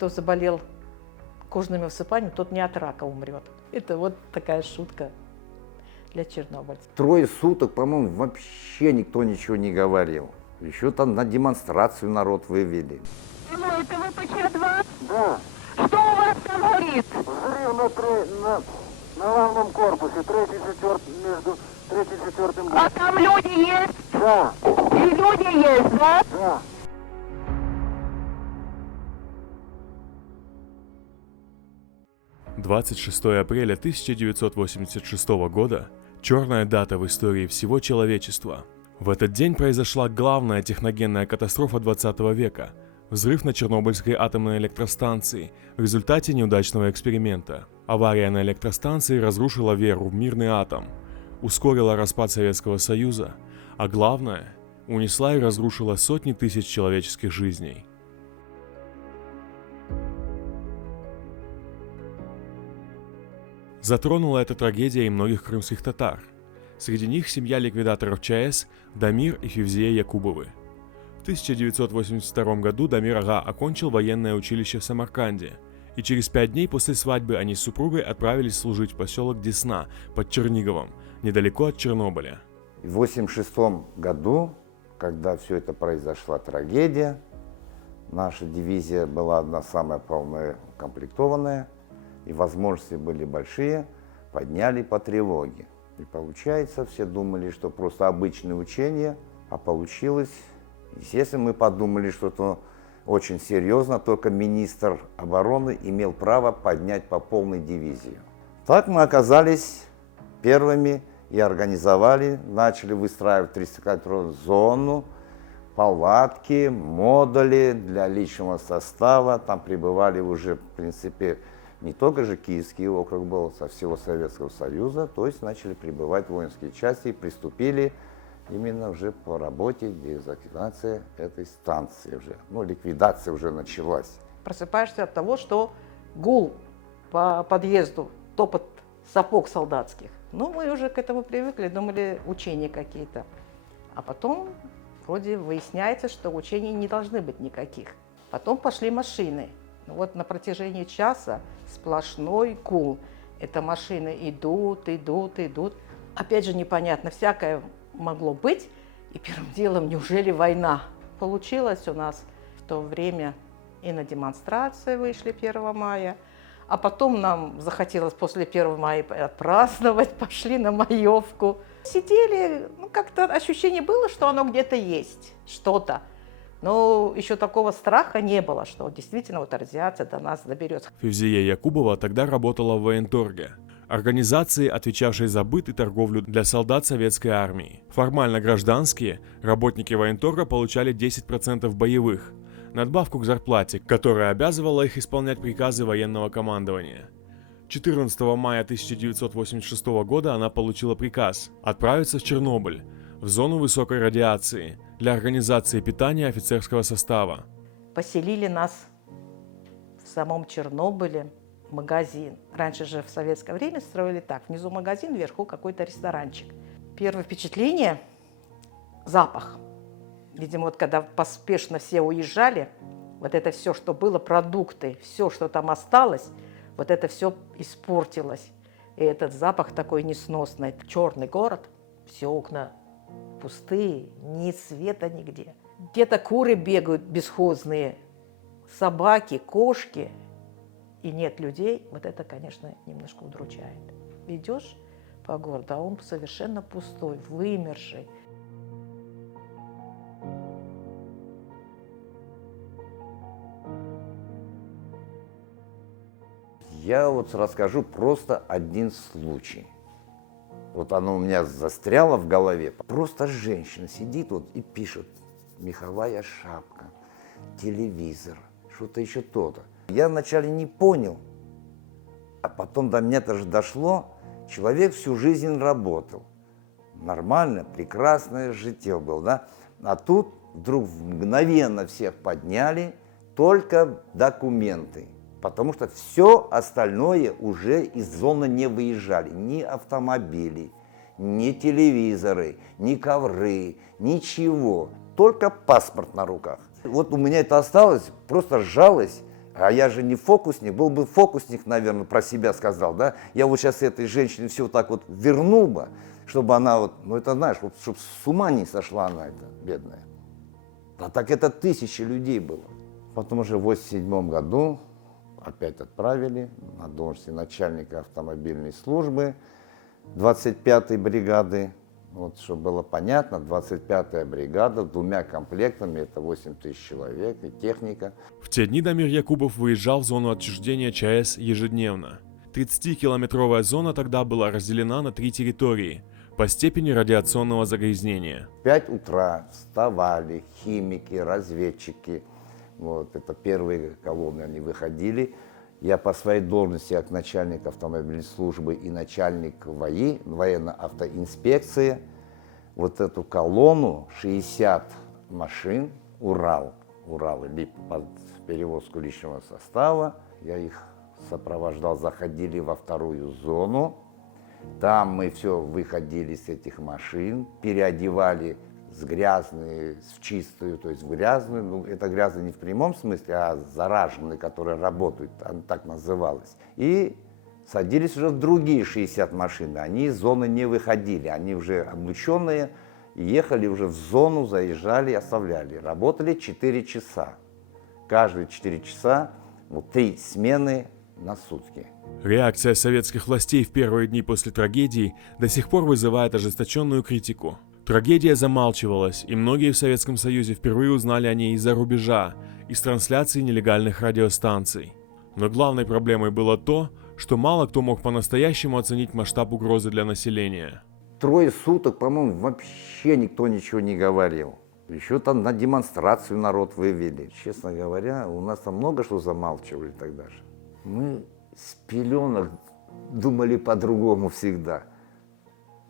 кто заболел кожными высыпаниями, тот не от рака умрет. Это вот такая шутка для чернобыльцев. 3 суток, по-моему, вообще никто ничего не говорил. Еще там на демонстрацию народ вывели. Это ВПЧ-2? Да, Что у вас там горит? взрыв на главном корпусе, между 3 и 4 А там люди есть? Да, И люди есть, да? да. — 26 апреля 1986 года – черная дата в истории всего человечества. В этот день произошла главная техногенная катастрофа 20 века – взрыв на Чернобыльской атомной электростанции в результате неудачного эксперимента. Авария на электростанции разрушила веру в мирный атом, ускорила распад Советского Союза, а главное – унесла и разрушила сотни тысяч человеческих жизней. Затронула эта трагедия и многих крымских татар. Среди них семья ликвидаторов ЧАЭС Дамир и Февзия Якубовы. В 1982 году Дамир ага окончил военное училище в Самарканде, и через 5 дней после свадьбы они с супругой отправились служить в поселок Десна под Черниговом, недалеко от Чернобыля. В 1986 году, когда все это произошла трагедия, наша дивизия была одна самая полная комплектованная, и возможности были большие, подняли по тревоге. И получается, все думали, что просто обычное учение, а получилось, естественно, мы подумали, что это очень серьезно, только министр обороны имел право поднять по полной дивизию. Так мы оказались первыми и организовали, начали выстраивать 300-километровую зону, палатки, модули для личного состава. Там прибывали уже, в принципе, не только же Киевский округ был, со всего Советского Союза, то есть начали прибывать воинские части и приступили именно уже по работе дезактивации этой станции уже. Ну, ликвидация уже началась. Просыпаешься от того, что гул по подъезду, топот сапог солдатских. Ну, мы уже к этому привыкли, думали, учения какие-то. А потом вроде выясняется, что учений не должны быть никаких. Потом пошли машины. Ну, вот на протяжении часа сплошной гул. Это машины идут. Опять же непонятно, всякое могло быть. И первым делом, неужели война? Получилось у нас в то время и на демонстрации вышли 1 мая, а потом нам захотелось после 1 мая отпраздновать, пошли на маевку. Сидели, ну как-то ощущение было, что оно где-то есть, что-то. Но еще такого страха не было, что действительно вот радиация до нас доберется. Февзия Якубова тогда работала в военторге, организации, отвечавшей за быт и торговлю для солдат советской армии. Формально гражданские, работники военторга получали 10% боевых, надбавку к зарплате, которая обязывала их исполнять приказы военного командования. 14 мая 1986 года она получила приказ отправиться в Чернобыль, в зону высокой радиации, для организации питания офицерского состава. Поселили нас в самом Чернобыле, магазин. Раньше же в советское время строили так: внизу магазин, вверху какой-то ресторанчик. Первое впечатление – запах. Видимо, вот когда поспешно все уезжали, вот это все, что было, продукты, все, что там осталось, вот это все испортилось. И этот запах такой несносный. Черный город, все окна пустые, ни света нигде. Где-то куры бегают бесхозные, собаки, кошки, и нет людей. Вот это, конечно, немножко удручает. Идешь по городу, а он совершенно пустой, вымерший. Я вот расскажу просто один случай. Вот оно у меня застряло в голове. Просто женщина сидит вот и пишет: меховая шапка, телевизор, что-то еще то-то. Я вначале не понял, а потом до меня тоже дошло. Человек всю жизнь работал. Нормально, прекрасное житье было, да? А тут вдруг мгновенно всех подняли, только документы. Потому что все остальное уже из зоны не выезжали. Ни автомобили, ни телевизоры, ни ковры, ничего. Только паспорт на руках. Вот у меня это осталось, просто жалость. А я же не фокусник, был бы фокусник, наверное, про себя сказал, да? Я вот сейчас этой женщине все вот так вот вернул бы, чтобы она вот, ну это знаешь, вот, чтобы с ума не сошла она, эта бедная. А так это тысячи людей было. Потом уже в 1987 году опять отправили на должности начальника автомобильной службы 25-й бригады. Вот, чтобы было понятно, 25-я бригада с 2 комплектами, это 8 тысяч человек и техника. В те дни Дамир Якубов выезжал в зону отчуждения ЧАЭС ежедневно. 30-километровая зона тогда была разделена на 3 территории по степени радиационного загрязнения. В 5 утра вставали химики, разведчики. Вот, это первые колонны, они выходили. Я по своей должности, как начальник автомобильной службы и начальник ВАИ, военной автоинспекции, вот эту колонну, 60 машин, Уралы, под перевозку личного состава, я их сопровождал, заходили во 2-ю зону. Там мы все выходили с этих машин, переодевали с грязной в чистую, то есть в грязную. Ну, это грязный не в прямом смысле, а зараженные, которые работают, она так называлась. И садились уже в другие 60 машин. Они из зоны не выходили, они уже облученные, ехали уже в зону, заезжали, оставляли. Работали 4 часа. Каждые 4 часа, вот 3 смены на сутки. Реакция советских властей в первые дни после трагедии до сих пор вызывает ожесточенную критику. Трагедия замалчивалась, и многие в Советском Союзе впервые узнали о ней из-за рубежа, из трансляций нелегальных радиостанций. Но главной проблемой было то, что мало кто мог по-настоящему оценить масштаб угрозы для населения. 3 суток, по-моему, вообще никто ничего не говорил. Еще там на демонстрацию народ вывели. Честно говоря, у нас там много что замалчивали тогда же. Мы с пеленок думали по-другому всегда.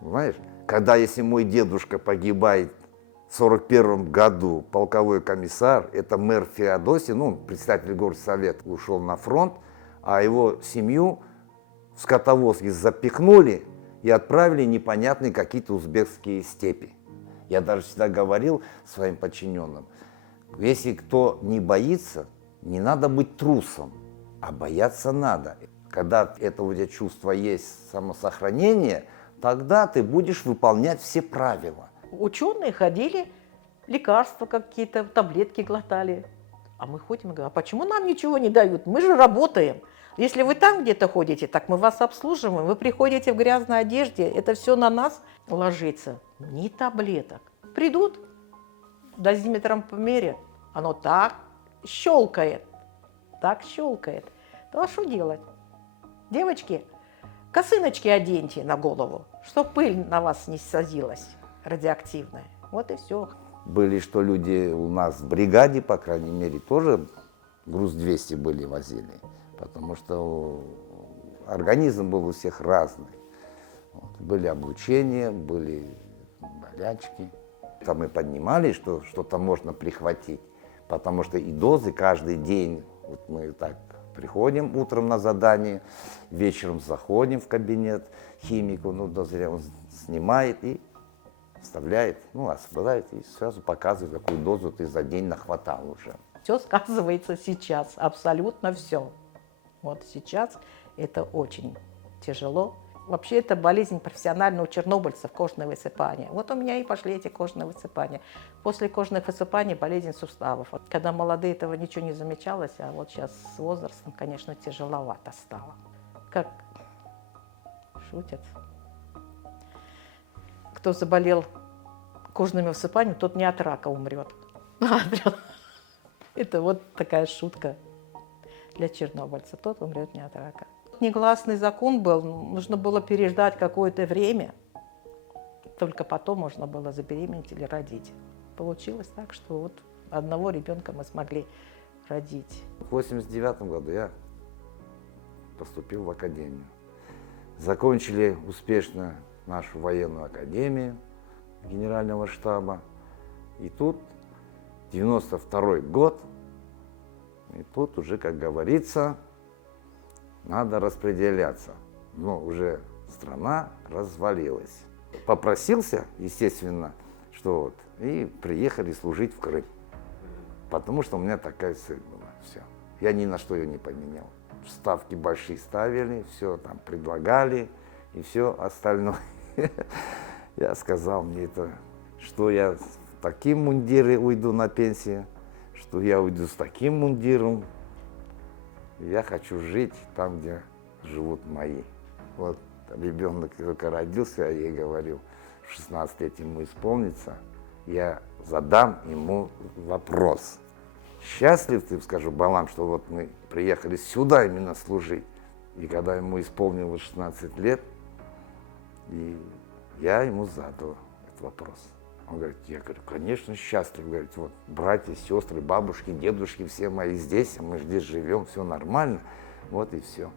Понимаешь? Когда, если мой дедушка погибает в 1941 году, полковой комиссар, это мэр Феодосий, ну, председатель горсовета, ушел на фронт, а его семью в скотовозке запихнули и отправили непонятные какие-то узбекские степи. Я даже всегда говорил своим подчиненным, если кто не боится, не надо быть трусом, а бояться надо. Когда это у тебя чувство есть, самосохранение, тогда ты будешь выполнять все правила. Ученые ходили, лекарства какие-то, таблетки глотали. А мы ходим и говорим, а почему нам ничего не дают? Мы же работаем. Если вы там где-то ходите, так мы вас обслуживаем. Вы приходите в грязной одежде, это все на нас ложится. Ни таблеток. Придут, дозиметром померят, оно так щелкает. Ну а что делать? Девочки, косыночки оденьте на голову, чтобы пыль на вас не садилась радиоактивная. Вот и все. Были, что люди у нас в бригаде, по крайней мере, тоже груз 200 были, возили. Потому что организм был у всех разный. Вот. Были облучения, были болячки. Там мы поднимали, что что-то можно прихватить. Потому что и дозы каждый день, вот мы так приходим утром на задание, вечером заходим в кабинет химику, ну, дозря он снимает и вставляет, ну, освобождает и сразу показывает, какую дозу ты за день нахватал уже. Все сказывается сейчас, абсолютно все. Вот сейчас это очень тяжело. Вообще это болезнь профессиональная у чернобыльцев, кожное высыпание. Вот у меня и пошли эти кожные высыпания. После кожных высыпаний болезнь суставов. Вот когда молодые, этого ничего не замечалось, а вот сейчас с возрастом, конечно, тяжеловато стало. Как шутят. Кто заболел кожными высыпаниями, тот не от рака умрет. Это вот такая шутка для чернобыльца. Тот умрет не от рака. Негласный закон был, нужно было переждать какое-то время, только потом можно было забеременеть или родить. Получилось так, что вот одного ребенка мы смогли родить. В 1989 году я поступил в академию. Закончили успешно нашу военную академию генерального штаба. И тут 92 год, и тут уже, как говорится, надо распределяться. Но уже страна развалилась. Попросился, естественно, что вот, и приехали служить в Крым. Потому что у меня такая цель была. Все. Я ни на что ее не поменял. Ставки большие ставили, все там предлагали и все остальное. Я сказал, мне это, что я в таким мундире уйду на пенсию, что я уйду с таким мундиром. Я хочу жить там, где живут мои. Вот ребенок только родился, я ей говорил, 16 лет ему исполнится, я задам ему вопрос. Счастлив ты, скажу, Балам, что вот мы приехали сюда именно служить. И когда ему исполнилось 16 лет, и я ему задал этот вопрос. Он говорит, я говорю, конечно, счастлив. Говорит, вот братья, сестры, бабушки, дедушки, все мои здесь, мы здесь живем, все нормально. Вот и все.